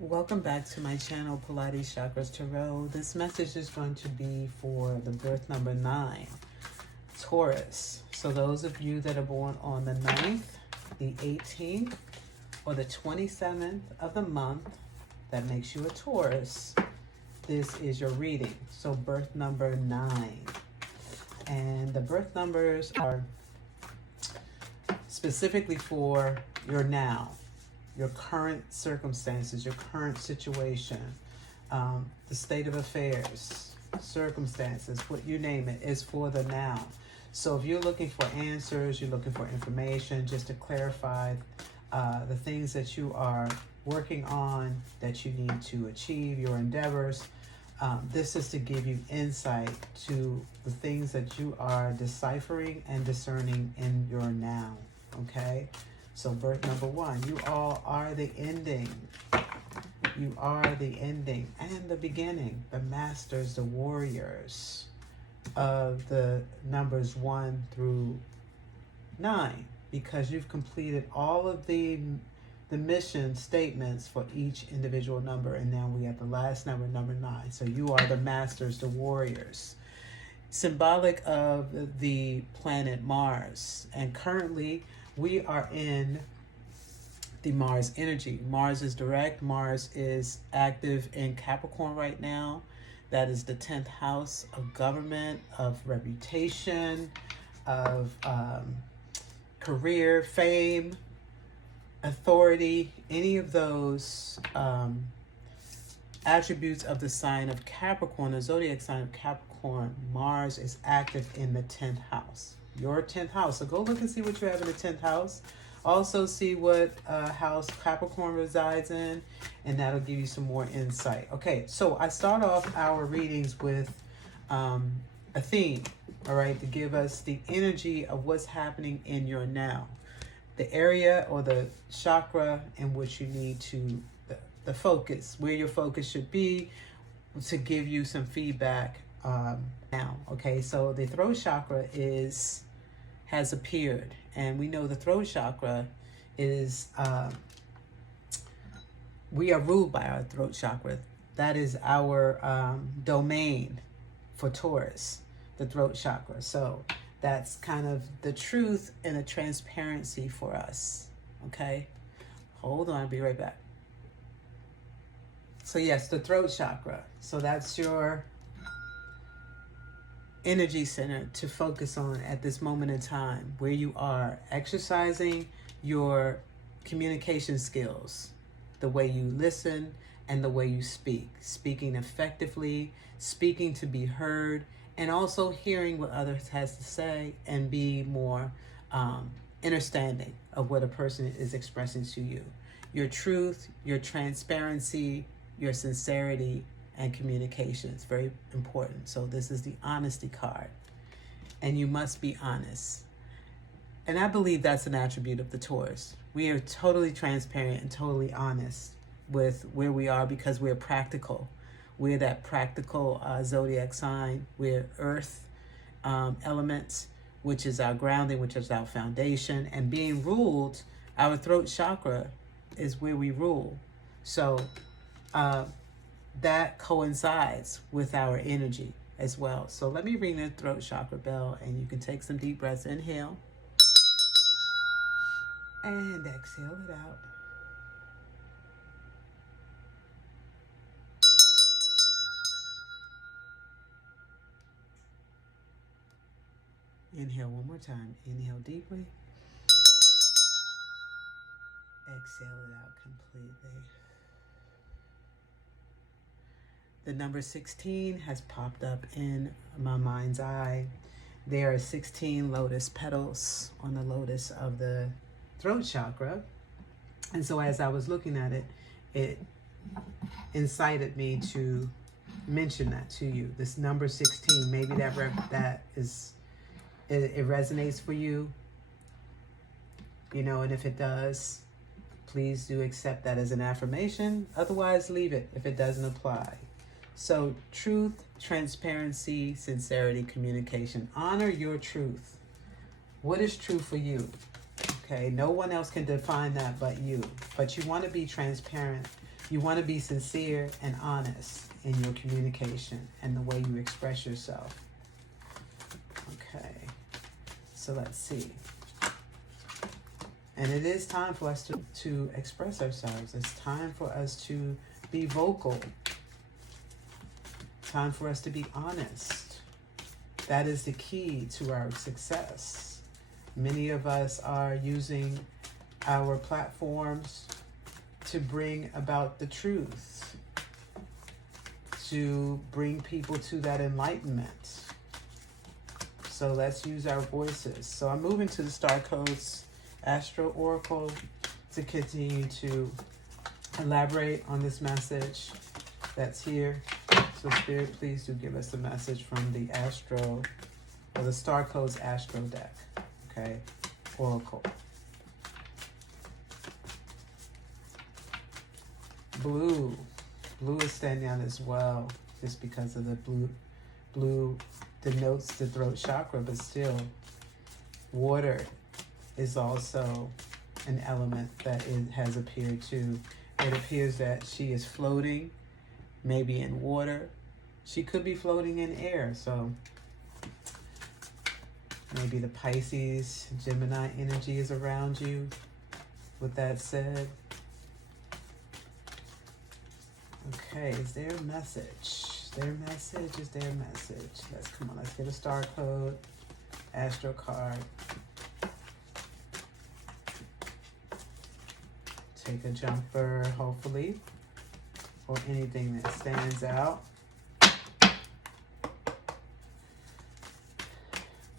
Welcome back to my channel, Pilates Chakras Tarot. This message is going to be for the birth number 9, Taurus. So those of you that are born on the 9th, the 18th, or the 27th of the month, that makes you a Taurus. This is your reading. So birth number 9. And the birth numbers are specifically for your now, your current circumstances, your current situation, the state of affairs, circumstances, what you name it, is for the now. So if you're looking for answers, you're looking for information, just to clarify the things that you are working on, that you need to achieve, your endeavors, this is to give you insight to the things that you are deciphering and discerning in your now, okay? So birth number 1, you all are the ending. You are the ending and the beginning, the masters, the warriors of the numbers 1 through 9, because you've completed all of the mission statements for each individual number, and now we have the last number, number 9. So you are the masters, the warriors, symbolic of the planet Mars, and currently we are in the Mars energy. Mars is direct. Mars is active in Capricorn right now. That is the 10th house of government, of reputation, of career, fame, authority, any of those attributes of the sign of Capricorn, the zodiac sign of Capricorn. Mars is active in the 10th house. Your 10th house. So go look and see what you have in the 10th house. Also see what house Capricorn resides in, and that'll give you some more insight. Okay, so I start off our readings with a theme, all right, to give us the energy of what's happening in your now. The area or the chakra in which you need to, the focus, where your focus should be, to give you some feedback now. Okay, so the throat chakra has appeared, and we know the throat chakra is we are ruled by our throat chakra. That is our domain for Taurus, the throat chakra. So that's kind of the truth and the transparency for us. Okay, hold on, I'll be right back. So yes, the throat chakra. So that's your energy center to focus on at this moment in time, where you are exercising your communication skills, the way you listen and the way you speak, speaking effectively, speaking to be heard, and also hearing what others has to say and be more understanding of what a person is expressing to you. Your truth, your transparency, your sincerity, and communication is very important. So this is the honesty card, and you must be honest. And I believe that's an attribute of the Taurus. We are totally transparent and totally honest with where we are, because we're practical. We're that practical zodiac sign. We're earth elements, which is our grounding, which is our foundation. And being ruled, our throat chakra is where we rule. So that coincides with our energy as well. So let me ring the throat chakra bell, and you can take some deep breaths. Inhale and exhale it out. Inhale one more time. Inhale deeply. Exhale it out completely. The number 16 has popped up in my mind's eye. There are 16 lotus petals on the lotus of the throat chakra. And so as I was looking at it, it incited me to mention that to you. This number 16, maybe that is, it resonates for you, you know, and if it does, please do accept that as an affirmation. Otherwise, leave it if it doesn't apply. So truth, transparency, sincerity, communication. Honor your truth. What is true for you? Okay, no one else can define that but you. But you want to be transparent You want to be sincere and honest in your communication and the way you express yourself. Okay, so let's see. And it is time for us to express ourselves. It's time for us to be vocal. Time for us to be honest. That is the key to our success. Many of us are using our platforms to bring about the truth, to bring people to that enlightenment. So let's use our voices. So I'm moving to the Star Codes Astro Oracle to continue to elaborate on this message that's here. So Spirit, please do give us the message from the Astro, or the Star Codes Astro deck. Okay, Oracle. Blue is standing out as well, just because of the blue denotes the throat chakra, but still water is also an element that it has appeared to. It appears that she is floating, maybe in water. She could be floating in air, so maybe the Pisces, Gemini energy is around you. With that said, okay, is there a message? Is there a message? Is there a message? Let's get a star code, Astro card. Take a jumper, hopefully, or anything that stands out.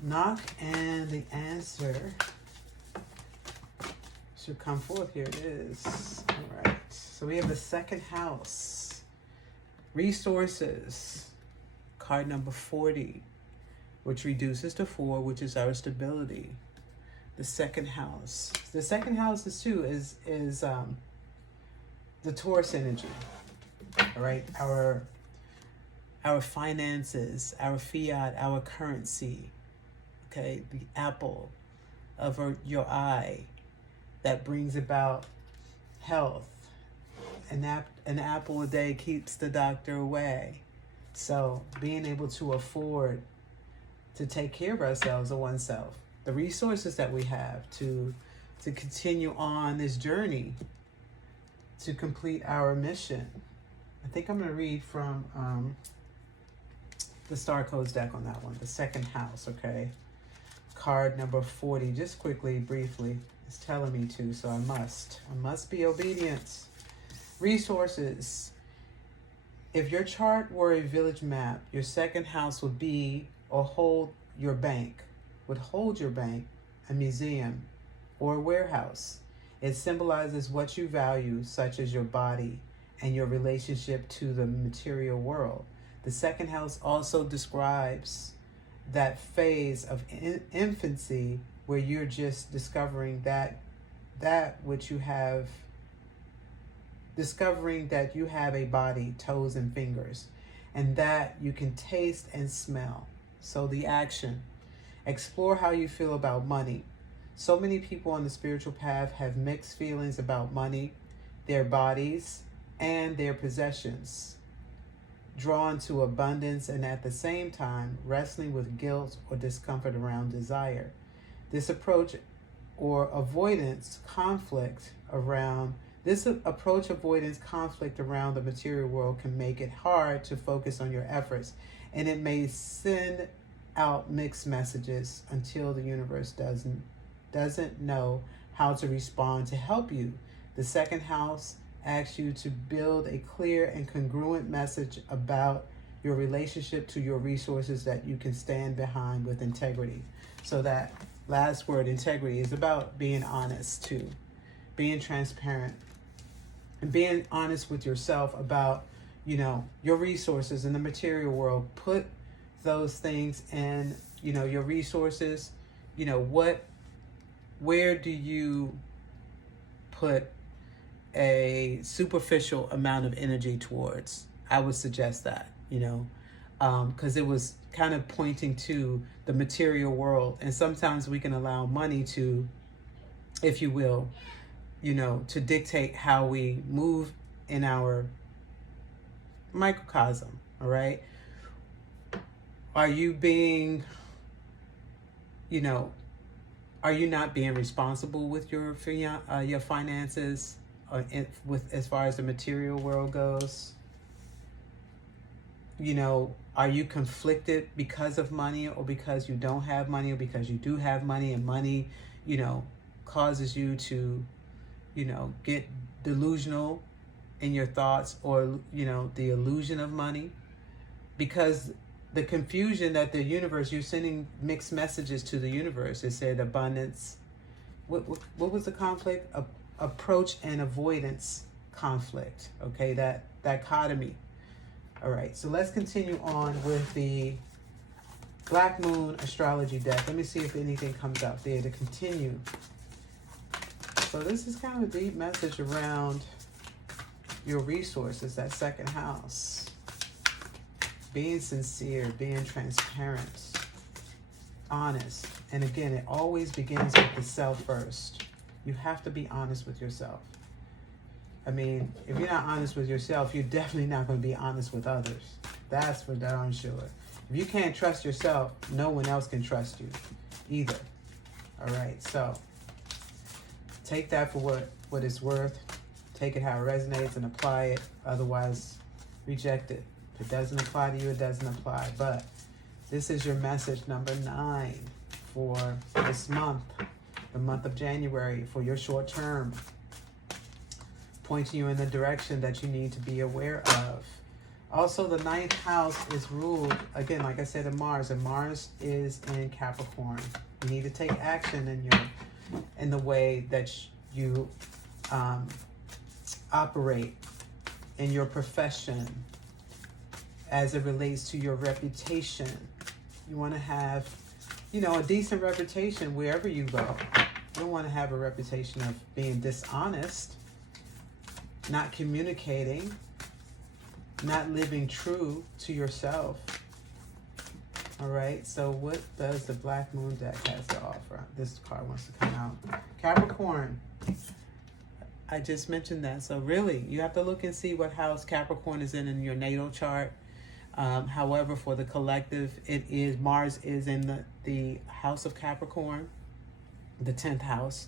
Knock, and the answer should come forth. Here it is. All right. So we have the second house. Resources. Card number 40, which reduces to 4, which is our stability. The second house. The second house is the Taurus energy. All right. Our finances, our fiat, our currency. Okay, the apple of your eye that brings about health. An apple a day keeps the doctor away. So being able to afford to take care of ourselves or oneself, the resources that we have to continue on this journey to complete our mission. I think I'm going to read from the Star Codes deck on that one, the second house, okay? Card number 40, just quickly, briefly, it's telling me to, so I must be obedient. Resources. If your chart were a village map, your second house would be, or hold your bank, a museum, or a warehouse. It symbolizes what you value, such as your body and your relationship to the material world. The second house also describes that phase of infancy where you're just discovering that which you have, discovering that you have a body, toes and fingers, and that you can taste and smell. So the action. Explore how you feel about money. So many people on the spiritual path have mixed feelings about money, their bodies, and their possessions. Drawn to abundance and at the same time wrestling with guilt or discomfort around desire. This approach avoidance conflict around the material world can make it hard to focus on your efforts, and it may send out mixed messages until the universe doesn't know how to respond to help you. The second house asks you to build a clear and congruent message about your relationship to your resources that you can stand behind with integrity. So that last word, integrity, is about being honest too, being transparent, and being honest with yourself about, your resources in the material world. Put those things in, your resources, where do you put a superficial amount of energy towards? I would suggest that, because it was kind of pointing to the material world. And sometimes we can allow money to, if you will, to dictate how we move in our microcosm, all right? Are you being, are you not being responsible with your finances, with as far as the material world goes? Are you conflicted because of money, or because you don't have money, or because you do have money, and money, causes you to, get delusional in your thoughts, or, the illusion of money? Because the confusion that the universe, you're sending mixed messages to the universe. It said abundance. What was the conflict? Approach and avoidance conflict. Okay, that dichotomy. All right, so let's continue on with the Black Moon astrology deck. Let me see if anything comes out there to continue. So this is kind of a deep message around your resources, that second house. Being sincere, being transparent, honest. And again, it always begins with the self first. You have to be honest with yourself. I mean, if you're not honest with yourself, you're definitely not going to be honest with others. That's for darn sure. If you can't trust yourself, no one else can trust you either. All right, so take that for what it's worth. Take it how it resonates and apply it. Otherwise, reject it. If it doesn't apply to you, it doesn't apply. But this is your message number 9 for this month, the month of January, for your short term. Pointing you in the direction that you need to be aware of. Also, the 9th house is ruled, again, like I said, in Mars, and Mars is in Capricorn. You need to take action in the way that you operate in your profession as it relates to your reputation. You want to have, a decent reputation wherever you go. You don't want to have a reputation of being dishonest, not communicating, not living true to yourself. All right, so what does the Black Moon deck has to offer? This card wants to come out. Capricorn. I just mentioned that. So really, you have to look and see what house Capricorn is in your natal chart. However, for the collective, Mars is in the house of Capricorn, the 10th house,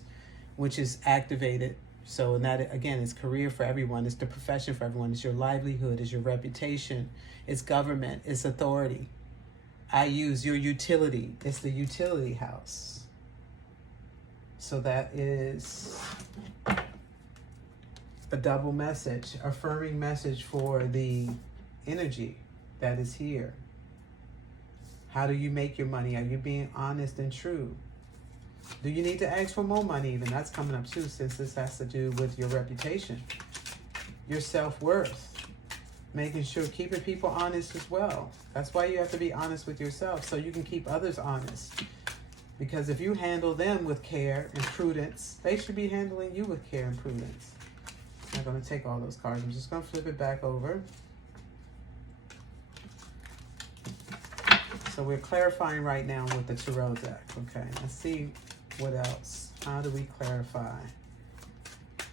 which is activated. So, and that, again, is career for everyone. It's the profession for everyone. It's your livelihood. It's your reputation. It's government. It's authority. I use your utility. It's the utility house. So that is a double message, affirming message for the energy that is here. How do you make your money? Are you being honest and true? Do you need to ask for more money even? That's coming up too, since this has to do with your reputation, your self-worth, making sure, keeping people honest as well. That's why you have to be honest with yourself, so you can keep others honest. Because if you handle them with care and prudence, they should be handling you with care and prudence. I'm not going to take all those cards. I'm just going to flip it back over. So we're clarifying right now with the Tarot deck. Okay, let's see what else. How do we clarify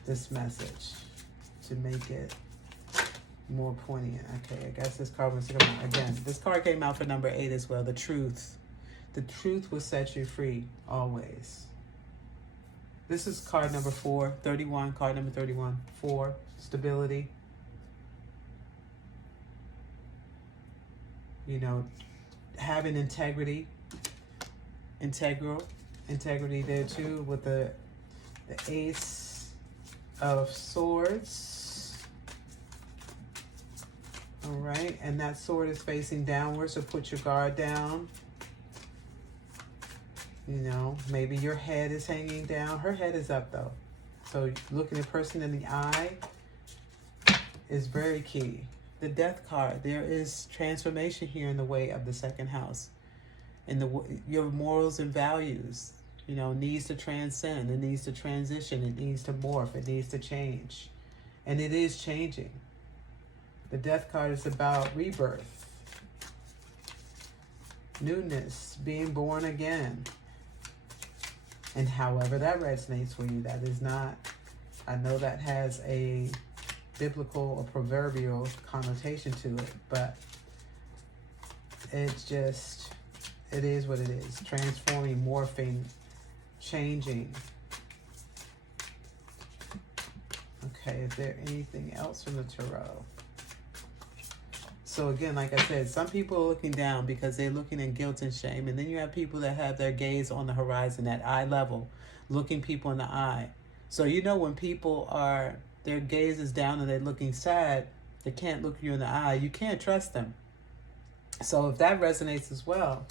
this message to make it more poignant? Okay, I guess this card was come out again. This card came out for number 8 as well. The truth. The truth will set you free always. This is card number 4, 31, card number 31. 4, stability. Having integrity. Integrity there too, with the Ace of Swords. All right, and that sword is facing downward, so put your guard down. Maybe your head is hanging down. Her head is up though. So looking a person in the eye is very key. The Death card, there is transformation here in the way of the second house. And your morals and values, needs to transcend. It needs to transition. It needs to morph. It needs to change. And it is changing. The Death card is about rebirth, newness, being born again. And however that resonates for you, that is not, I know that has a biblical or proverbial connotation to it, but it's just, it is what it is. Transforming, morphing, changing. Okay, is there anything else from the tarot? So again, like I said, some people are looking down because they're looking in guilt and shame. And then you have people that have their gaze on the horizon, at eye level, looking people in the eye. So you know when people are, their gaze is down and they're looking sad, they can't look you in the eye, you can't trust them. So if that resonates as well,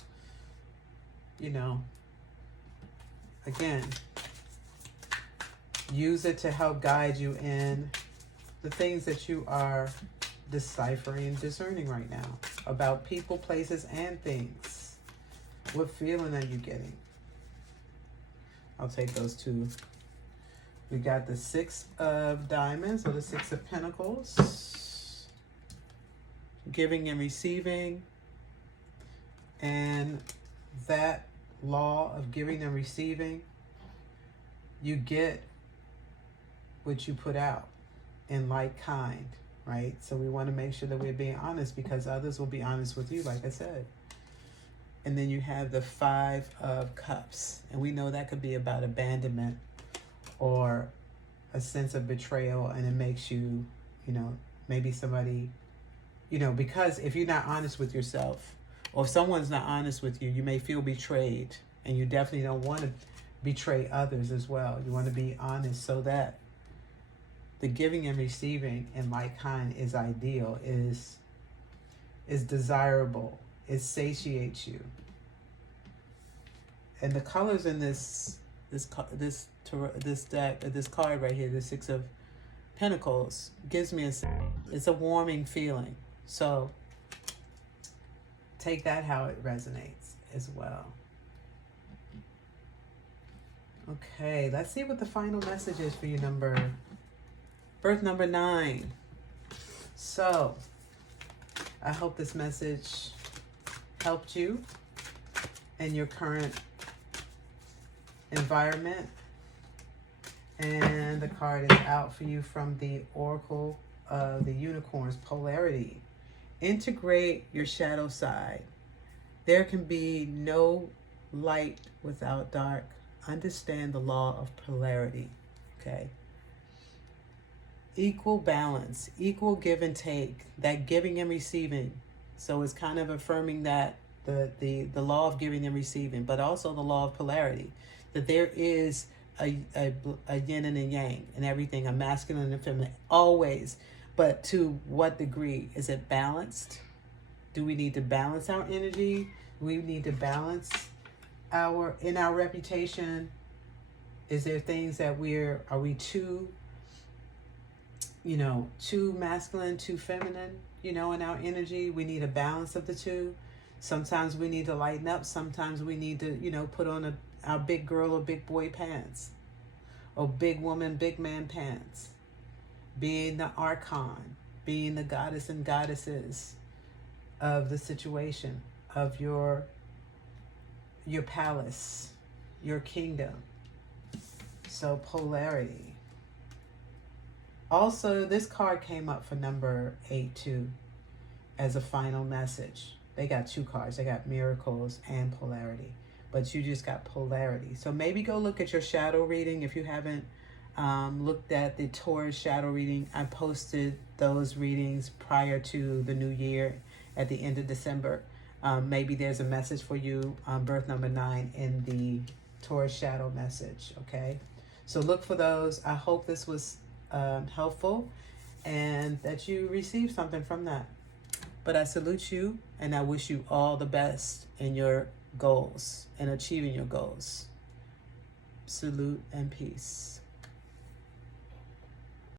you know, again, use it to help guide you in the things that you are deciphering and discerning right now about people, places, and things. What feeling are you getting? I'll take those two. We got the 6 of diamonds, or the 6 of pentacles. Giving and receiving. And that law of giving and receiving, you get what you put out in like kind, right? So we want to make sure that we're being honest, because others will be honest with you, like I said. And then you have the 5 of cups, and we know that could be about abandonment or a sense of betrayal, and it makes you, you know, maybe somebody, you know, because if you're not honest with yourself, or if someone's not honest with you, you may feel betrayed, and you definitely don't want to betray others as well. You want to be honest, so that the giving and receiving in like kind is ideal, is desirable, it satiates you. And the colors in this deck, this card right here, the 6 of Pentacles, gives me it's a warming feeling. So take that how it resonates as well. Okay, let's see what the final message is for you, birth number 9. So I hope this message helped you in your current environment. And the card is out for you from the Oracle of the Unicorns, Polarity. Integrate your shadow side. There can be no light without dark. Understand the law of polarity, okay? Equal balance, equal give and take, that giving and receiving. So it's kind of affirming that the law of giving and receiving, but also the law of polarity, that there is a yin and a yang and everything, a masculine and a feminine, always. But to what degree? Is it balanced? Do we need to balance our energy? We need to balance our reputation. Is there things that are we too, you know, too masculine, too feminine, you know, in our energy? We need a balance of the two. Sometimes we need to lighten up. Sometimes we need to, you know, put on our big girl or big boy pants, or big woman, big man pants. Being the archon, being the goddess and goddesses of the situation, of your palace, your kingdom. So polarity. Also, this card came up for number 8 too, as a final message. They got 2 cards. They got miracles and polarity, but you just got polarity. So maybe go look at your shadow reading if you haven't looked at the Taurus shadow reading. I posted those readings prior to the new year at the end of December. Maybe there's a message for you, birth number 9, in the Taurus shadow message, okay? So look for those. I hope this was helpful and that you received something from that. But I salute you, and I wish you all the best in your goals and achieving your goals. Salute and peace.